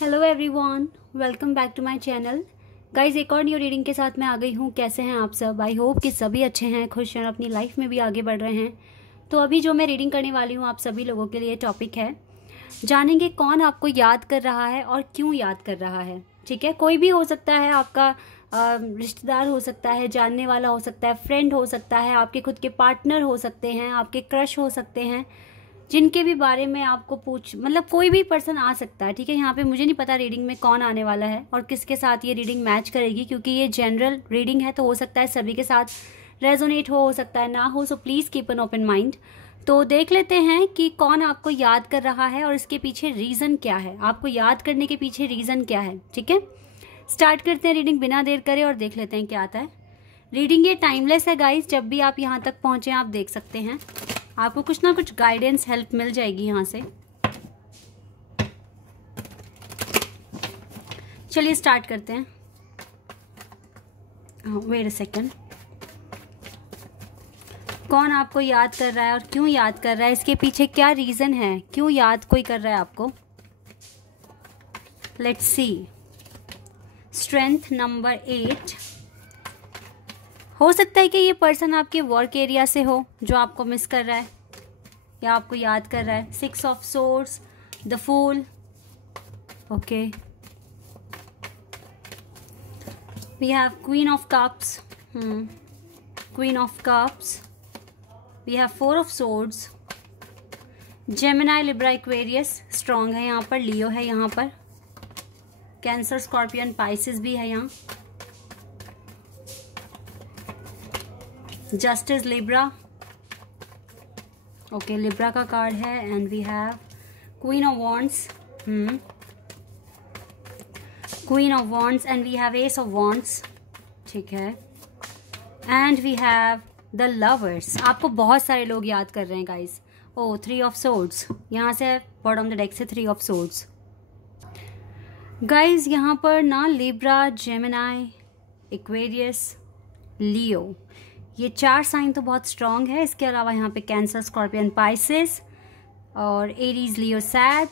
Hello everyone, welcome back to my channel. Guys, एक और new reading के साथ मैं आ गई हूँ। कैसे हैं आप सब? आई होप कि सभी अच्छे हैं, खुश हैं, अपनी लाइफ में भी आगे बढ़ रहे हैं। तो अभी जो मैं रीडिंग करने वाली हूँ आप सभी लोगों के लिए टॉपिक है, जानेंगे कौन आपको याद कर रहा है और क्यों याद कर रहा है। ठीक है, कोई भी हो सकता है, आपका रिश्तेदार हो सकता है, जानने वाला हो सकता है, फ्रेंड हो सकता है, आपके खुद के पार्टनर हो सकते हैं, आपके क्रश हो सकते हैं, जिनके भी बारे में आपको मतलब कोई भी पर्सन आ सकता है। ठीक है, यहाँ पे मुझे नहीं पता रीडिंग में कौन आने वाला है और किसके साथ ये रीडिंग मैच करेगी, क्योंकि ये जनरल रीडिंग है तो हो सकता है सभी के साथ रेजोनेट हो सकता है ना हो। So please keep an open mind. तो देख लेते हैं कि कौन आपको याद कर रहा है और इसके पीछे रीज़न क्या है, आपको याद करने के पीछे रीज़न क्या है। ठीक है, स्टार्ट करते हैं रीडिंग बिना देर करे और देख लेते हैं क्या आता है। रीडिंग ये टाइमलेस है गाइज, जब भी आप यहाँ तक पहुँचे आप देख सकते हैं, आपको कुछ ना कुछ गाइडेंस हेल्प मिल जाएगी यहाँ से। चलिए स्टार्ट करते हैं। वेट अ सेकंड, कौन आपको याद कर रहा है और क्यों याद कर रहा है, इसके पीछे क्या रीजन है, क्यों याद कोई कर रहा है आपको। Let's see. Strength number 8। हो सकता है कि ये पर्सन आपके वर्क एरिया से हो जो आपको मिस कर रहा है या आपको याद कर रहा है। 6 of swords, the fool, okay, we have queen of cups, queen of cups, we have 4 of swords, Gemini, Libra, Aquarius strong है यहाँ पर, लियो है यहाँ पर, कैंसर, स्कॉर्पियन, पाइसिस भी है यहाँ, जस्टिस, लिब्रा, ओके, लिब्रा का कार्ड है, and we have queen of wands, queen of wands, and we have ace of wands. ठीक है, and we have the lovers. आपको बहुत सारे लोग याद कर रहे हैं गाइस। ओ, 3 ऑफ सोर्ड्स यहाँ से, बॉटम द डेक से 3 ऑफ सोर्ड्स। गाइस यहाँ पर ना लिब्रा, जेमिनी, एक्वेरियस, लियो, ये 4 साइन तो बहुत स्ट्रॉन्ग है। इसके अलावा यहाँ पे कैंसर, स्कॉर्पियन, पाइसिस और एरीज, लियो, सैज।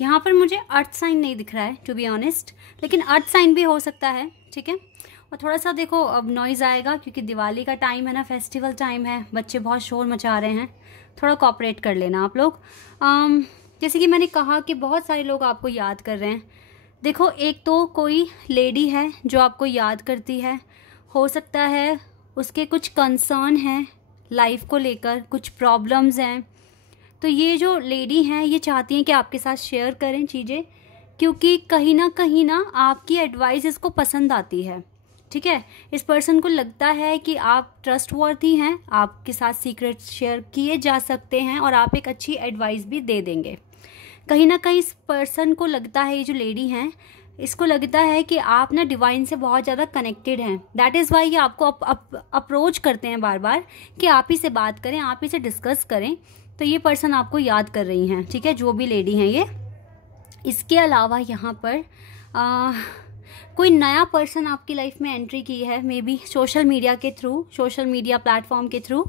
यहाँ पर मुझे अर्थ साइन नहीं दिख रहा है टू बी ऑनेस्ट, लेकिन अर्थ साइन भी हो सकता है। ठीक है, और थोड़ा सा देखो अब नॉइज़ आएगा क्योंकि दिवाली का टाइम है ना, फेस्टिवल टाइम है, बच्चे बहुत शोर मचा रहे हैं, थोड़ा कोऑपरेट कर लेना आप लोग। जैसे कि मैंने कहा कि बहुत सारे लोग आपको याद कर रहे हैं। देखो, एक तो कोई लेडी है जो आपको याद करती है, हो सकता है उसके कुछ कंसर्न हैं लाइफ को लेकर, कुछ प्रॉब्लम्स हैं, तो ये जो लेडी हैं ये चाहती हैं कि आपके साथ शेयर करें चीज़ें, क्योंकि कहीं ना आपकी एडवाइस इसको पसंद आती है। ठीक है, इस पर्सन को लगता है कि आप ट्रस्टवर्थी हैं, आपके साथ सीक्रेट शेयर किए जा सकते हैं और आप एक अच्छी एडवाइस भी दे देंगे। कहीं ना कहीं इस पर्सन को लगता है, ये जो लेडी हैं इसको लगता है कि आप ना डिवाइन से बहुत ज़्यादा कनेक्टेड हैं। दैट इज़ वाई ये आपको अप्रोच करते हैं बार बार कि आप ही से बात करें, आप ही से डिस्कस करें। तो ये पर्सन आपको याद कर रही हैं। ठीक है, जो भी लेडी हैं ये। इसके अलावा यहाँ पर कोई नया पर्सन आपकी लाइफ में एंट्री की है, मे बी सोशल मीडिया के थ्रू, सोशल मीडिया प्लेटफॉर्म के थ्रू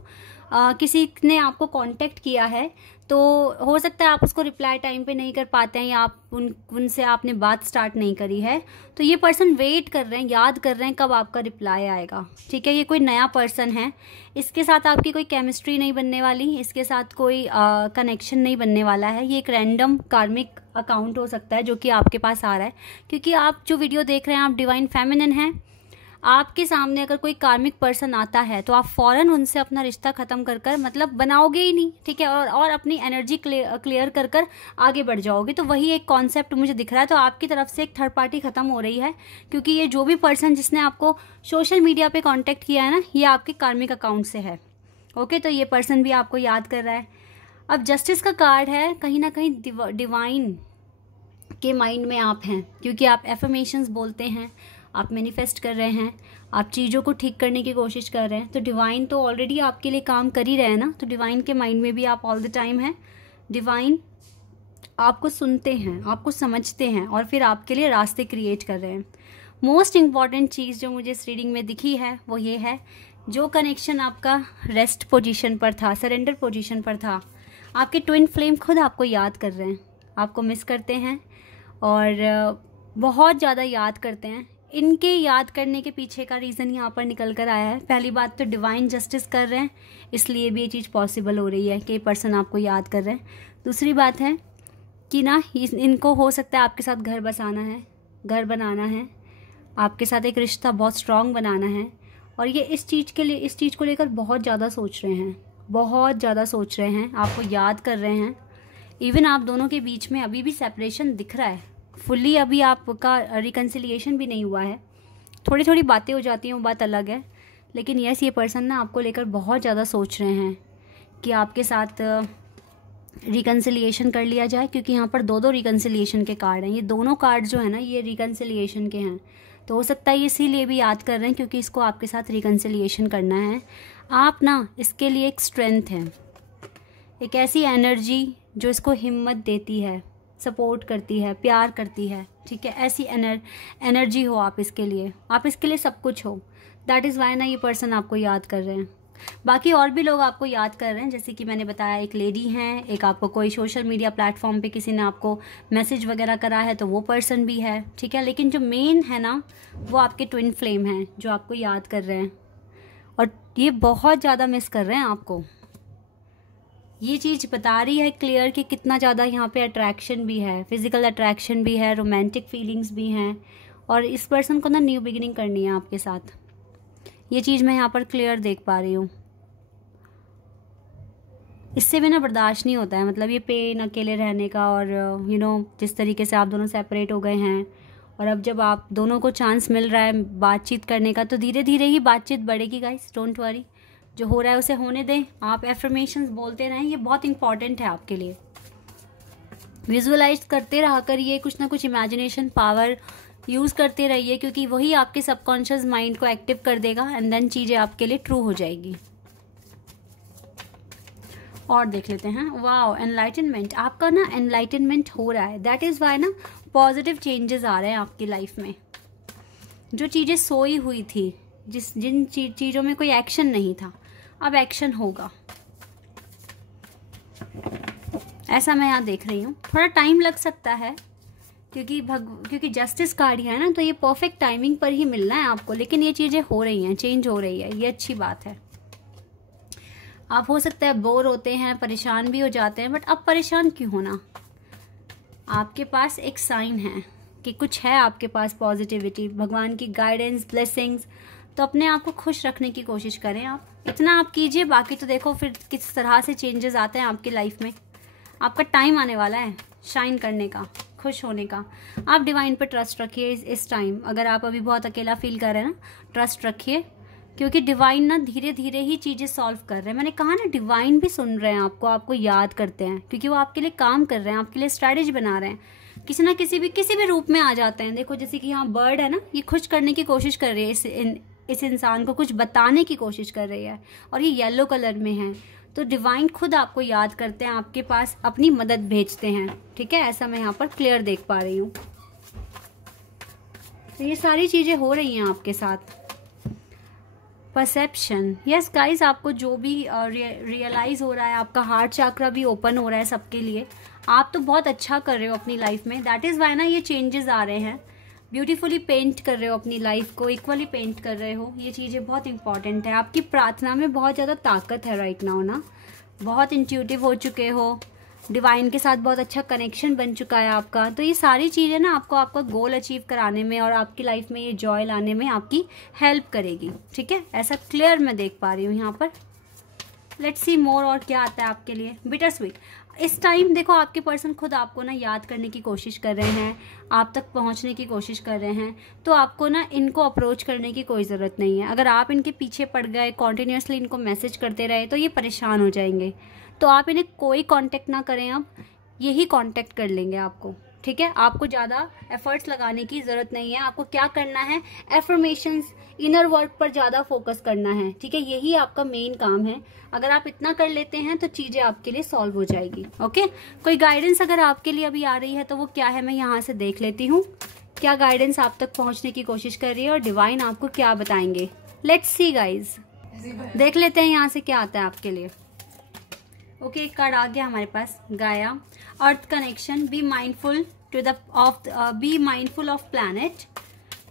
किसी ने आपको कांटेक्ट किया है। तो हो सकता है आप उसको रिप्लाई टाइम पे नहीं कर पाते हैं या आप उनसे आपने बात स्टार्ट नहीं करी है, तो ये पर्सन वेट कर रहे हैं, याद कर रहे हैं कब आपका रिप्लाई आएगा। ठीक है, ये कोई नया पर्सन है, इसके साथ आपकी कोई केमिस्ट्री नहीं बनने वाली, इसके साथ कोई कनेक्शन नहीं बनने वाला है। ये एक रैंडम कार्मिक अकाउंट हो सकता है जो कि आपके पास आ रहा है, क्योंकि आप जो वीडियो देख रहे हैं आप डिवाइन फेमिनिन हैं। आपके सामने अगर कोई कार्मिक पर्सन आता है तो आप फौरन उनसे अपना रिश्ता ख़त्म कर मतलब बनाओगे ही नहीं। ठीक है, और अपनी एनर्जी क्लियर कर आगे बढ़ जाओगे। तो वही एक कॉन्सेप्ट मुझे दिख रहा है। तो आपकी तरफ से एक थर्ड पार्टी ख़त्म हो रही है, क्योंकि ये जो भी पर्सन जिसने आपको सोशल मीडिया पे कांटेक्ट किया है ना, ये आपके कार्मिक अकाउंट से है। ओके, तो ये पर्सन भी आपको याद कर रहा है। अब जस्टिस का कार्ड है, कहीं ना कहीं डिवाइन के माइंड में आप हैं, क्योंकि आप एफर्मेशंस बोलते हैं, आप मैनिफेस्ट कर रहे हैं, आप चीज़ों को ठीक करने की कोशिश कर रहे हैं। तो डिवाइन तो ऑलरेडी आपके लिए काम कर ही रहे हैं ना, तो डिवाइन के माइंड में भी आप ऑल द टाइम हैं। डिवाइन आपको सुनते हैं, आपको समझते हैं और फिर आपके लिए रास्ते क्रिएट कर रहे हैं। मोस्ट इम्पॉर्टेंट चीज़ जो मुझे इस रीडिंग में दिखी है वो ये है, जो कनेक्शन आपका रेस्ट पोजीशन पर था, सरेंडर पोजीशन पर था, आपके ट्विन फ्लेम खुद आपको याद कर रहे हैं, आपको मिस करते हैं और बहुत ज़्यादा याद करते हैं। इनके याद करने के पीछे का रीज़न यहाँ पर निकल कर आया है। पहली बात तो डिवाइन जस्टिस कर रहे हैं, इसलिए भी ये चीज़ पॉसिबल हो रही है कि ये पर्सन आपको याद कर रहे हैं। दूसरी बात है कि ना इनको हो सकता है आपके साथ घर बसाना है, घर बनाना है, आपके साथ एक रिश्ता बहुत स्ट्रॉन्ग बनाना है, और ये इस चीज़ को लेकर बहुत ज़्यादा सोच रहे हैं, बहुत ज़्यादा सोच रहे हैं, आपको याद कर रहे हैं। इवन आप दोनों के बीच में अभी भी सेपरेशन दिख रहा है, फुल्ली अभी आपका रिकन्सिलिएशन भी नहीं हुआ है, थोड़ी थोड़ी बातें हो जाती हैं, वो बात अलग है। लेकिन यस, ये पर्सन ना आपको लेकर बहुत ज़्यादा सोच रहे हैं कि आपके साथ रिकन्सिलिएशन कर लिया जाए, क्योंकि यहाँ पर दो रिकन्सिलिएशन के कार्ड हैं। ये दोनों कार्ड जो है ना, ये रिकन्सिलिएशन के हैं। तो हो सकता है इसीलिए भी याद कर रहे हैं, क्योंकि इसको आपके साथ रिकन्सिलिएशन करना है। आप ना इसके लिए एक स्ट्रेंथ है, एक ऐसी एनर्जी जो इसको हिम्मत देती है, सपोर्ट करती है, प्यार करती है, ठीक है। ऐसी एनर्जी हो आप इसके लिए सब कुछ हो। दैट इज़ वाई ना ये पर्सन आपको याद कर रहे हैं। बाकी और भी लोग आपको याद कर रहे हैं, जैसे कि मैंने बताया, एक लेडी हैं, एक आपको कोई सोशल मीडिया प्लेटफॉर्म पे किसी ने आपको मैसेज वगैरह करा है, तो वो पर्सन भी है, ठीक है। लेकिन जो मेन है ना, वो आपके ट्विन फ्लेम हैं जो आपको याद कर रहे हैं, और ये बहुत ज़्यादा मिस कर रहे हैं आपको। ये चीज़ बता रही है क्लियर कि कितना ज़्यादा यहाँ पे अट्रैक्शन भी है, फिजिकल अट्रैक्शन भी है, रोमांटिक फीलिंग्स भी हैं, और इस पर्सन को ना न्यू बिगिनिंग करनी है आपके साथ। ये चीज़ मैं यहाँ पर क्लियर देख पा रही हूँ। इससे भी ना बर्दाश्त नहीं होता है, मतलब ये पेन अकेले रहने का, और जिस तरीके से आप दोनों सेपरेट हो गए हैं, और अब जब आप दोनों को चांस मिल रहा है बातचीत करने का, तो धीरे धीरे ही बातचीत बढ़ेगी गाइस, डोंट वरी। जो हो रहा है उसे होने दें, आप एफर्मेशंस बोलते रहें, ये बहुत इंपॉर्टेंट है आपके लिए। विजुअलाइज करते रहा करिए, कुछ ना कुछ इमेजिनेशन पावर यूज़ करते रहिए, क्योंकि वही आपके सबकॉन्शियस माइंड को एक्टिव कर देगा, एंड देन चीज़ें आपके लिए ट्रू हो जाएगी। और देख लेते हैं, वाओ, एनलाइटनमेंट, आपका ना एनलाइटनमेंट हो रहा है। दैट इज़ वाई ना पॉजिटिव चेंजेस आ रहे हैं आपकी लाइफ में। जो चीज़ें सोई हुई थी, जिन चीज़ों में कोई एक्शन नहीं था, अब एक्शन होगा, ऐसा मैं यहाँ देख रही हूँ। थोड़ा टाइम लग सकता है, क्योंकि जस्टिस कार्ड है ना, तो ये परफेक्ट टाइमिंग पर ही मिलना है आपको। लेकिन ये चीज़ें हो रही हैं, चेंज हो रही है, ये अच्छी बात है। आप हो सकता है बोर होते हैं, परेशान भी हो जाते हैं, बट अब परेशान क्यों होना। आपके पास एक साइन है कि कुछ है आपके पास पॉजिटिविटी, भगवान की गाइडेंस, ब्लेसिंग्स। तो अपने आप को खुश रखने की कोशिश करें, आप इतना आप कीजिए। बाकी तो देखो फिर किस तरह से चेंजेस आते हैं आपकी लाइफ में। आपका टाइम आने वाला है शाइन करने का, खुश होने का। आप डिवाइन पे ट्रस्ट रखिए इस टाइम। अगर आप अभी बहुत अकेला फील कर रहे हैं ना, ट्रस्ट रखिए, क्योंकि डिवाइन ना धीरे धीरे ही चीज़ें सॉल्व कर रहे हैं। मैंने कहा ना, डिवाइन भी सुन रहे हैं आपको याद करते हैं, क्योंकि वो आपके लिए काम कर रहे हैं, आपके लिए स्ट्रैटेजी बना रहे हैं। किसी ना किसी भी रूप में आ जाते हैं। देखो जैसे कि यहाँ बर्ड है ना, ये खुश करने की कोशिश कर रही है, इस इंसान को कुछ बताने की कोशिश कर रही है, और ये येलो कलर में है। तो डिवाइन खुद आपको याद करते हैं, आपके पास अपनी मदद भेजते हैं, ठीक है। ऐसा मैं यहाँ पर क्लियर देख पा रही हूँ। तो ये सारी चीज़ें हो रही हैं आपके साथ। परसेप्शन, यस गाइस, आपको जो भी रियलाइज़ हो रहा है, आपका हार्ट चक्रा भी ओपन हो रहा है सबके लिए। आप तो बहुत अच्छा कर रहे हो अपनी लाइफ में। दैट इज़ वाई ना ये चेंजेस आ रहे हैं। ब्यूटीफुली पेंट कर रहे हो अपनी लाइफ को, इक्वली पेंट कर रहे हो। ये चीज़ें बहुत इंपॉर्टेंट है। आपकी प्रार्थना में बहुत ज़्यादा ताकत है राइट नाउ ना। बहुत इंट्यूटिव हो चुके हो, डिवाइन के साथ बहुत अच्छा कनेक्शन बन चुका है आपका। तो ये सारी चीज़ें ना आपको आपका गोल अचीव कराने में और आपकी लाइफ में ये जॉय लाने में आपकी हेल्प करेगी, ठीक है। ऐसा क्लियर मैं देख पा रही हूँ यहाँ पर। लेट्स सी मोर, और क्या आता है आपके लिए। बिटर स्वीट, इस टाइम देखो आपके पर्सन खुद आपको ना याद करने की कोशिश कर रहे हैं, आप तक पहुंचने की कोशिश कर रहे हैं। तो आपको ना इनको अप्रोच करने की कोई ज़रूरत नहीं है। अगर आप इनके पीछे पड़ गए, कॉन्टिन्यूसली इनको मैसेज करते रहे, तो ये परेशान हो जाएंगे। तो आप इन्हें कोई कांटेक्ट ना करें, अब यही कांटेक्ट कर लेंगे आपको, ठीक है। आपको ज़्यादा एफर्ट्स लगाने की ज़रूरत नहीं है। आपको क्या करना है, एफर्मेशंस, इनर वर्क पर ज़्यादा फोकस करना है, ठीक है। यही आपका मेन काम है। अगर आप इतना कर लेते हैं तो चीज़ें आपके लिए सॉल्व हो जाएगी, ओके। कोई गाइडेंस अगर आपके लिए अभी आ रही है तो वो क्या है, मैं यहाँ से देख लेती हूँ। क्या गाइडेंस आप तक पहुँचने की कोशिश कर रही है और डिवाइन आपको क्या बताएंगे। लेट्स सी गाइज, देख लेते हैं यहाँ से क्या आता है आपके लिए। ओके, एक कार्ड आ गया हमारे पास, Gaia, earth connection, be mindful to the be mindful of planet,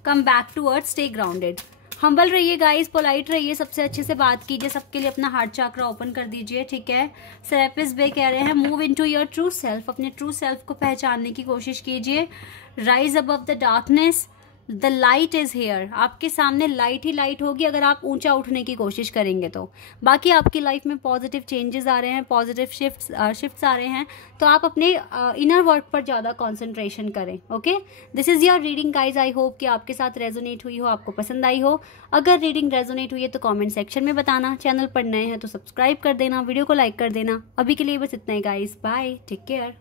come back to earth, stay grounded. Humble रहिए गाइस, पोलाइट रहिए, सबसे अच्छे से बात कीजिए, सबके लिए अपना हार्ट चक्र ओपन कर दीजिए, ठीक है। सेरेपिस्ट बे कह रहे हैं move into your true self, अपने ट्रू सेल्फ को पहचानने की कोशिश कीजिए। Rise above the darkness, the light is here, आपके सामने लाइट ही लाइट होगी अगर आप ऊंचा उठने की कोशिश करेंगे तो। बाकी आपकी लाइफ में पॉजिटिव चेंजेस आ रहे हैं, पॉजिटिव शिफ्ट्स आ रहे हैं, तो आप अपने इनर वर्क पर ज़्यादा कंसंट्रेशन करें। Okay, this is your reading guys. I hope कि आपके साथ रेजोनेट हुई हो, आपको पसंद आई हो। अगर रीडिंग रेजोनेट हुई है तो कॉमेंट सेक्शन में बताना, चैनल पर नए हैं तो सब्सक्राइब कर देना, वीडियो को लाइक कर देना। अभी के लिए बस इतना ही गाइज, बाय, टेक केयर।